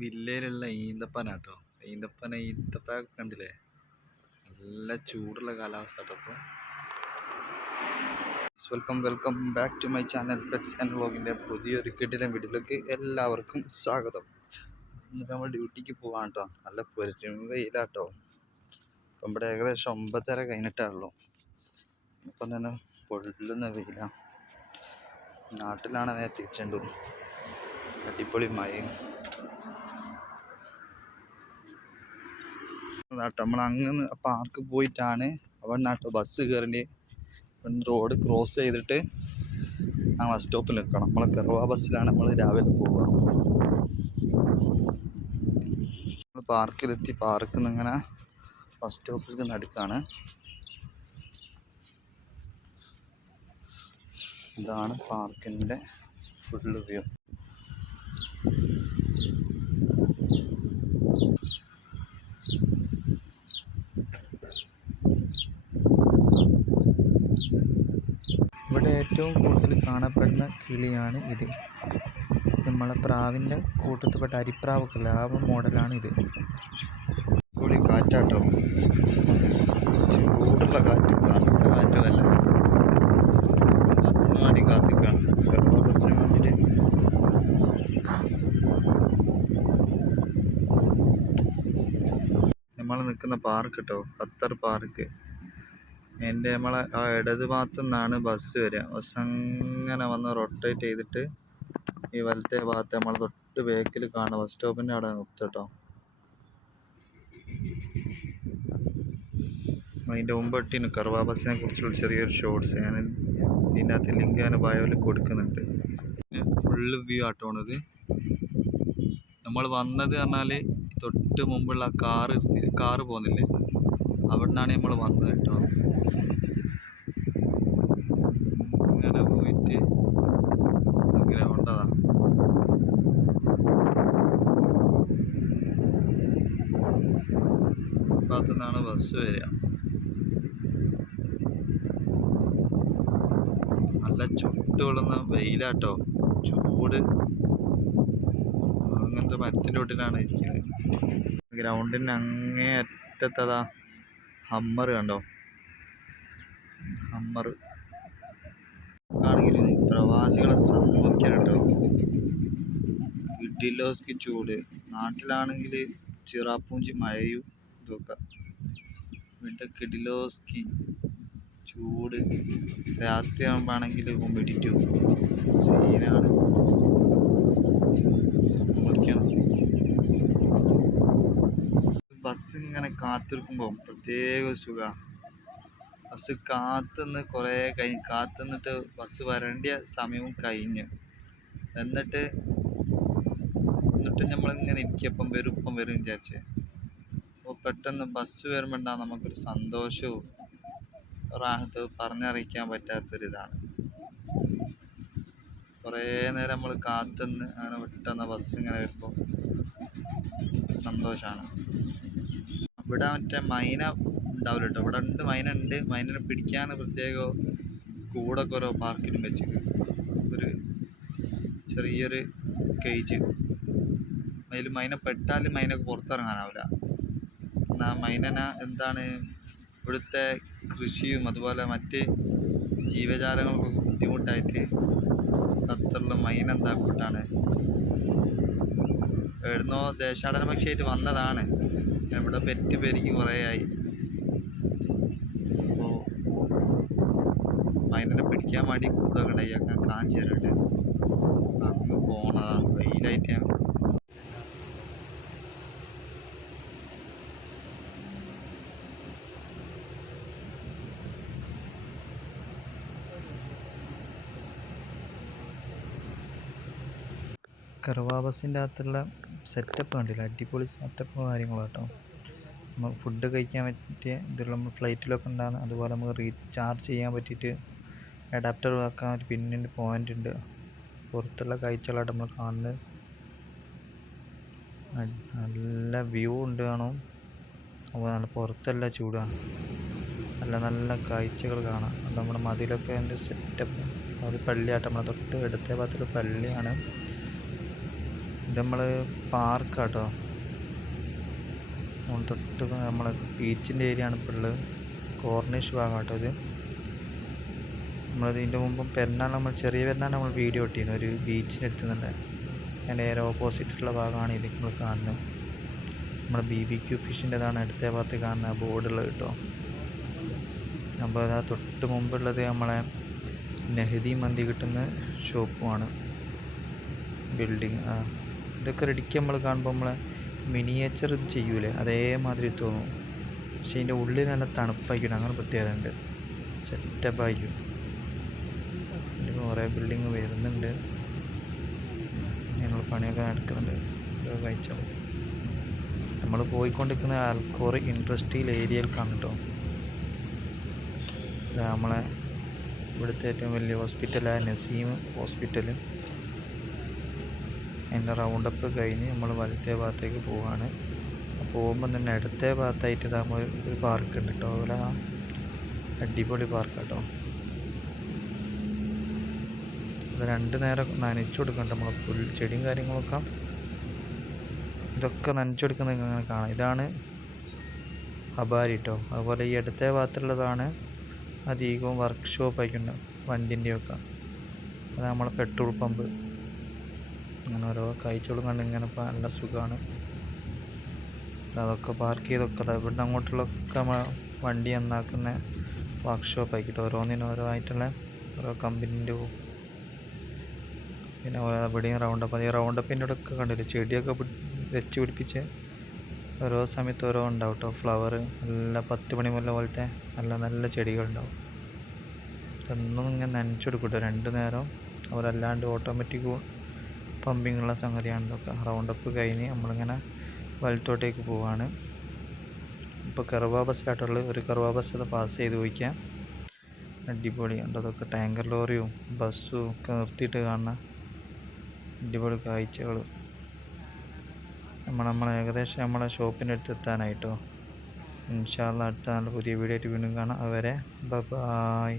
വില്ലയിലുള്ള ഈന്തപ്പനാട്ടോ. ഈന്തപ്പഴമൊക്കെ കണ്ടില്ലേ? നല്ല ചൂടുള്ള കാലാവസ്ഥ കേട്ടോ. ഇപ്പോൾ welcome back to my channel pets and വ്ളോഗിൻ്റെ പുതിയൊരു കിടിലൻ വീഡിയോയിലേക്ക് എല്ലാവർക്കും സ്വാഗതം. ഇന്നിപ്പോൾ നമ്മൾ ഡ്യൂട്ടിക്ക് പോകാൻ കേട്ടോ. നല്ല പൊരിച്ചും വെയിലാട്ടോ. ഇപ്പം ഇവിടെ ഏകദേശം 9:30 കഴിഞ്ഞിട്ടുള്ളൂ. ഇപ്പം തന്നെ പൊള്ളുന്ന വെയിലാണ്. നാട്ടിലാണ് നേരെ തിരിച്ചുണ്ട്. അടിപൊളി മഴയും നമ്മൾ അങ്ങ് പാർക്ക് പോയിട്ടാണ് അവിടെ നാട്ടോ ബസ് കയറേണ്ടി. റോഡ് ക്രോസ് ചെയ്തിട്ട് ആ ബസ് സ്റ്റോപ്പിൽ നിൽക്കണം. നമ്മളെ കെറുവ ബസ്സിലാണ് നമ്മൾ രാവിലെ പോവുക. നമ്മൾ പാർക്കിലെത്തി. പാർക്കിൽ നിന്ന് ഇങ്ങനെ ബസ് സ്റ്റോപ്പിലേക്ക് നടക്കാണ്. ഇതാണ് പാർക്കിൻ്റെ ഫുള്ള് വ്യൂ. ഇവിടെ ഏറ്റവും കൂടുതൽ കാണപ്പെടുന്ന കിളിയാണ് ഇത്. നമ്മളെ പ്രാവിൻ്റെ കൂട്ടത്തിൽപ്പെട്ട അരിപ്രാവൊക്കെ അല്ല, ആ മോഡലാണ് ഇത്. പൊളി കാറ്റാട്ടോ. ചൂടുള്ള കാറ്റ്, തണുത്ത കാറ്റുമല്ല. ബസ്സിന് വേണ്ടി കാത്തിക്കാണ്. കറുവ ബസ്സിന് വേണ്ടിയിട്ട്. നമ്മൾ നിൽക്കുന്ന പാർക്ക് കേട്ടോ, ഖത്തർ പാർക്ക്. നമ്മളെ ആ ഇടത് ഭാഗത്തു നിന്നാണ് ബസ് വരിക. ബസ് അങ്ങനെ വന്ന് റൊട്ടേറ്റ് ചെയ്തിട്ട് ഈ വലത്തെ ഭാഗത്ത് നമ്മൾ തൊട്ട് ബാക്കിൽ കാണുക. ബസ് സ്റ്റോപ്പിൻ്റെ അവിടെ നിർത്തട്ടോ. അതിൻ്റെ മുമ്പിട്ടിന് കറുവ ബസ്സിനെ കുറിച്ചുള്ള ചെറിയൊരു ഷോർട്സ് ഞാൻ ഇതിനകത്ത് ലിങ്ക് ഞാൻ ബയോയിൽ കൊടുക്കുന്നുണ്ട്. ഫുള്ള് വ്യൂ ആട്ടോണത്. നമ്മൾ വന്നത് പറഞ്ഞാൽ തൊട്ട് മുമ്പുള്ള കാറ് പോകുന്നില്ലേ, അവിടെ നിന്നാണ് നമ്മൾ വന്നത് കേട്ടോ. ഇങ്ങനെ പോയിട്ട് ഗ്രൗണ്ടതാ. ഭാഗത്തു നിന്നാണ് ബസ് വരിക. നല്ല ചുട്ടുകൊള്ളുന്ന വെയിലാട്ടോ. ചൂട്. അങ്ങനത്തെ മരത്തിൻ്റെ വീട്ടിലാണ് ഇരിക്കുന്നത്. ഗ്രൗണ്ടിൻ്റെ അങ്ങേ അറ്റത്തതാ ഹമ്മർ കണ്ടോ. ഹമ്മർ ആണെങ്കിലും പ്രവാസികളെ സംഭവിക്കാൻ കേട്ടോ. കിഡിലോസ്ക്ക് ചൂട്. നാട്ടിലാണെങ്കിൽ ചിറാപ്പൂഞ്ചി മഴയും ഇതൊക്കെ. ഇവിടെ കിഡിലോസ്ക്ക് ചൂട്. രാത്രി ആകുമ്പോഴാണെങ്കിൽ ഹ്യൂമിഡിറ്റി സീനാണ്. സംഭവിക്കണം. ബസ് ഇങ്ങനെ കാത്തിരിക്കുമ്പോൾ പ്രത്യേക സുഖമാണ്. ബസ് കാത്തുനിന്ന് കുറേ കാത്തുനിന്നിട്ട് ബസ് വരേണ്ട സമയവും കഴിഞ്ഞ് എന്നിട്ട് നമ്മളിങ്ങനെ ഇരിക്കും. ഇപ്പം വരും വിചാരിച്ച്. അപ്പോൾ പെട്ടെന്ന് ബസ് വരുമ്പോണ്ടാകും നമുക്കൊരു സന്തോഷവും റാഹത്ത് പറഞ്ഞറിയിക്കാൻ പറ്റാത്തൊരിതാണ്. കുറേ നേരം നമ്മൾ കാത്തുനിന്ന് അങ്ങനെ പെട്ടെന്ന് ബസ് ഇങ്ങനെ വരുമ്പോൾ സന്തോഷമാണ്. ഇവിടെ മറ്റേ മൈന ഉണ്ടാവില്ല കേട്ടോ. ഇവിടെ ഉണ്ട്, മൈന ഉണ്ട്. മൈനനെ പിടിക്കാൻ പ്രത്യേക കൂടൊക്കെ ഓരോ പാർക്കിലും വെച്ച് ഒരു ചെറിയൊരു കേജ്. അതിൽ മൈന പെട്ടാൽ മൈനക്ക് പുറത്തിറങ്ങാനാവില്ല. എന്നാൽ മൈനനെ എന്താണ് ഇവിടുത്തെ കൃഷിയും അതുപോലെ മറ്റ് ജീവജാലങ്ങൾക്കൊക്കെ ബുദ്ധിമുട്ടായിട്ട് ഖത്തറിലെ മൈന എന്താക്കിയിട്ടാണ് എവിടുന്നോ ദേശാടന പക്ഷിയായിട്ട് വന്നതാണ്. ഇവിടെ പെറ്റ് പെരുകി കുറേ ആയി. അപ്പോൾ മൈനനെ പിടിക്കാൻ വേണ്ടി കൂടൊക്കെ ഉണ്ടായി. ഒക്കെ കാണിച്ചു തരട്ടെ. അങ്ങ് പോണതാണ് വെയിലായിട്ട്. ഞാൻ കറുവ ബസ്സിൻ്റെ അകത്തുള്ള സെറ്റപ്പ് കണ്ടില്ല. അടിപൊളി സെറ്റപ്പ് കാര്യങ്ങളും കേട്ടോ. നമ്മൾ ഫുഡ് കഴിക്കാൻ പറ്റിയ ഇതിലുള്ള നമ്മൾ ഫ്ലൈറ്റിലൊക്കെ ഉണ്ടാകുന്ന അതുപോലെ നമുക്ക് റീചാർജ് ചെയ്യാൻ പറ്റിയിട്ട് അഡാപ്റ്റർ വെക്കാൻ ഒരു പിന്നിൻ്റെ പോയിൻ്റ് ഉണ്ട്. പുറത്തുള്ള കാഴ്ചകളായിട്ട് നമ്മൾ കാണുന്നത്. നല്ല വ്യൂ ഉണ്ട് കാണും. അപ്പോൾ നല്ല പുറത്തല്ല ചൂടാണ്. നല്ല കാഴ്ചകൾ കാണാം. നമ്മുടെ മതിലൊക്കെ ഉണ്ട് സെറ്റപ്പ്. ഒരു പള്ളിയാട്ടം. നമ്മളെ തൊട്ട് എടുത്ത ഭാഗത്തൊരു പള്ളിയാണ്. ഇത് നമ്മൾ പാർക്കാട്ടോ. തൊട്ട് നമ്മളെ ബീച്ചിൻ്റെ ഏരിയ ആണ് ഇപ്പോൾ ഉള്ളത്. കോർണിഷ് ഭാഗം കേട്ടോ ഇത്. നമ്മളതിൻ്റെ മുമ്പ് പെരുന്നാൾ ചെറിയ പെരുന്നാൾ നമ്മൾ വീഡിയോ ഇട്ടിരുന്നു ഒരു ബീച്ചിന് എടുത്തുന്നുണ്ട്. അതിൻ്റെ നേരെ ഓപ്പോസിറ്റുള്ള ഭാഗമാണ് ഇത് നമ്മൾ കാണുന്നത്. നമ്മുടെ BBQ ഫിഷിൻ്റെതാണ് അടുത്ത ഭാഗത്ത് കാണുന്ന ബോർഡുള്ളത് കേട്ടോ. അപ്പോൾ അതാ തൊട്ട് മുമ്പുള്ളത് നമ്മളെ നെഹദി മന്തി കിട്ടുന്ന ഷോപ്പുമാണ്. ബിൽഡിങ് ഇതൊക്കെ റെഡിക്ക് നമ്മൾ കാണുമ്പോൾ നമ്മളെ മിനിയേച്ചർ ഇത് ചെയ്യൂലേ അതേമാതിരി തോന്നും. പക്ഷെ അതിൻ്റെ ഉള്ളിൽ നല്ല തണുപ്പായിരിക്കും. അങ്ങനെ പ്രത്യേകത ഉണ്ട്. സെറ്റപ്പായിരിക്കും. ഇതിൽ കുറേ ബിൽഡിങ് വരുന്നുണ്ട്. ഞങ്ങൾ പണിയൊക്കെ നടക്കുന്നുണ്ട്. കഴിച്ചോളൂ. നമ്മൾ പോയിക്കൊണ്ടിരിക്കുന്ന ആൽക്കോർ ഇൻഡസ്ട്രിയൽ ഏരിയയിൽ കണ്ടോ. ഇത് നമ്മളെ ഇവിടുത്തെ ഏറ്റവും വലിയ ഹോസ്പിറ്റലായ നസീം ഹോസ്പിറ്റൽ. അതിൻ്റെ റൗണ്ടപ്പ് കഴിഞ്ഞ് നമ്മൾ വലത്തേ ഭാഗത്തേക്ക് പോവുകയാണ്. പോകുമ്പോൾ തന്നെ ഇടത്തെ ഭാഗത്തായിട്ട് നമ്മൾ ഒരു പാർക്ക് ഉണ്ട് കേട്ടോ. അതുപോലെ അടിപൊളി പാർക്ക് കേട്ടോ. ഇവിടെ 2 നേരം നനച്ചു കൊടുക്കണ്ട നമ്മൾ ചെടിയും കാര്യങ്ങളൊക്കെ. ഇതൊക്കെ നനച്ചു കൊടുക്കുന്നത് ഇങ്ങനെ കാണാം. ഇതാണ് ഹബാരി കേട്ടോ. അതുപോലെ ഈ ഇടത്തെ ഭാഗത്തുള്ളതാണ് അധികവും വർക്ക്ഷോപ്പ് ആയിട്ടുണ്ട് വണ്ടിൻ്റെയൊക്കെ. അത് നമ്മളെ പെട്രോൾ പമ്പ്. അങ്ങനെ ഓരോ കാഴ്ചകളും കണ്ട് ഇങ്ങനെ നല്ല സുഖമാണ്. അതൊക്കെ പാർക്ക് ചെയ്തൊക്കെ ഇവിടുന്ന് അങ്ങോട്ടുള്ളൊക്കെ നമ്മൾ വണ്ടി നന്നാക്കുന്ന വർക്ക്ഷോപ്പ് ആക്കിയിട്ട് ഓരോന്നിനും ഓരോ ആയിട്ടുള്ള ഓരോ കമ്പനീൻ്റെ പോകും. പിന്നെ ഇവിടെയും റൗണ്ടപ്പ്. ഈ റൗണ്ടപ്പിൻ്റെ ഇടയ്ക്ക് കണ്ടില്ല ചെടിയൊക്കെ വെച്ച് പിടിപ്പിച്ച് ഓരോ സമയത്ത് ഓരോ ഉണ്ടാവും കേട്ടോ. ഫ്ലവർ നല്ല 10 മണി മുല്ല പോലത്തെ നല്ല ചെടികളുണ്ടാവും. ഇതൊന്നും ഇങ്ങനെ നനച്ചെടുക്കും കേട്ടോ 2 നേരം. അവരല്ലാണ്ട് ഓട്ടോമാറ്റിക് പമ്പിങ്ങുള്ള സംഗതിയാണ് ഇതൊക്കെ. റൗണ്ടപ്പ് കഴിഞ്ഞ് നമ്മളിങ്ങനെ വലത്തോട്ടേക്ക് പോവാണ്. ഇപ്പോൾ കർവാ ബസ്സിലായിട്ടുള്ളത്. ഒരു കർവാ ബസ് അത് പാസ് ചെയ്ത് പോയിക്കാം. അടിപൊളിയുണ്ട്. അതൊക്കെ ടാങ്കർ ലോറിയും ബസ്സും ഒക്കെ നിർത്തിയിട്ട് കാണുന്ന അടിപൊളി കാഴ്ചകൾ. നമ്മൾ ഏകദേശം നമ്മളെ ഷോപ്പിൻ്റെ അടുത്ത് എത്താനായിട്ടോ. ഇൻഷാ അല്ലാഹ് അടുത്ത നല്ല പുതിയ വീഡിയോ ആയിട്ട് വീണ്ടും കാണാം. അതുവരെ ബൈ.